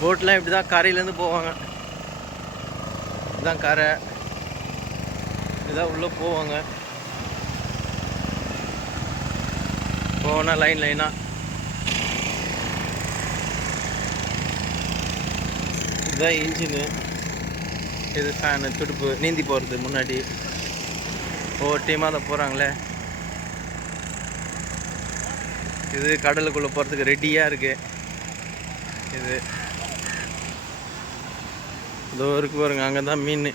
போட்லாம் இப்படி தான் கரையிலேருந்து போவாங்க. இதுதான் கரை. இதுதான் உள்ளே போவாங்க. போனா லைன் லைனாக இதுதான் இன்ஜினு இது ஃபேனு துடுப்பு நீந்தி போகிறது முன்னாடி. ஒவ்வொரு டீமாக தான் போகிறாங்களே இது கடலுக்குள்ளே போகிறதுக்கு ரெடியாக இருக்குது இது. இதோ இருக்கு பாருங்க அங்கே தான் மீன்.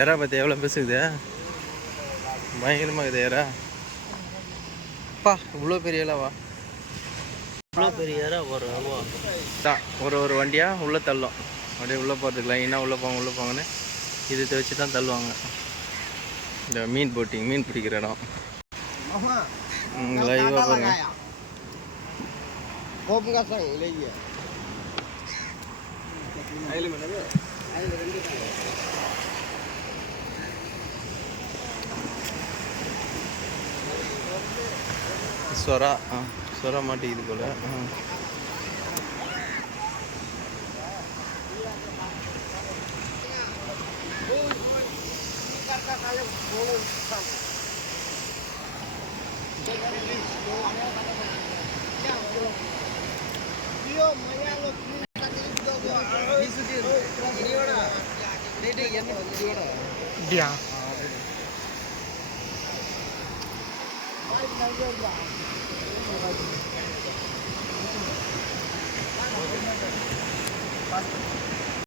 எறா பார்த்து எவ்வளோ பெருசுக்குது பயங்கரமாக இருக்குது எறா அப்பா இவ்வளோ பெரிய இலவா இவ்வளோ பெரிய ஏரா ஒரு தான் ஒரு ஒரு வண்டியாக உள்ளே தள்ளும். அப்படியே உள்ளே போகிறதுக்கு லைனாக உள்ளே போங்க உள்ளே போங்கன்னு இது வச்சு தான் தள்ளுவாங்க. இந்த மீன் போட்டிங் மீன் பிடிக்கிற இடம். லைவாக பாருங்க. சொரா ஆ சொரா மாட்டிக்குது போல ஆ. இப்படியா ஆ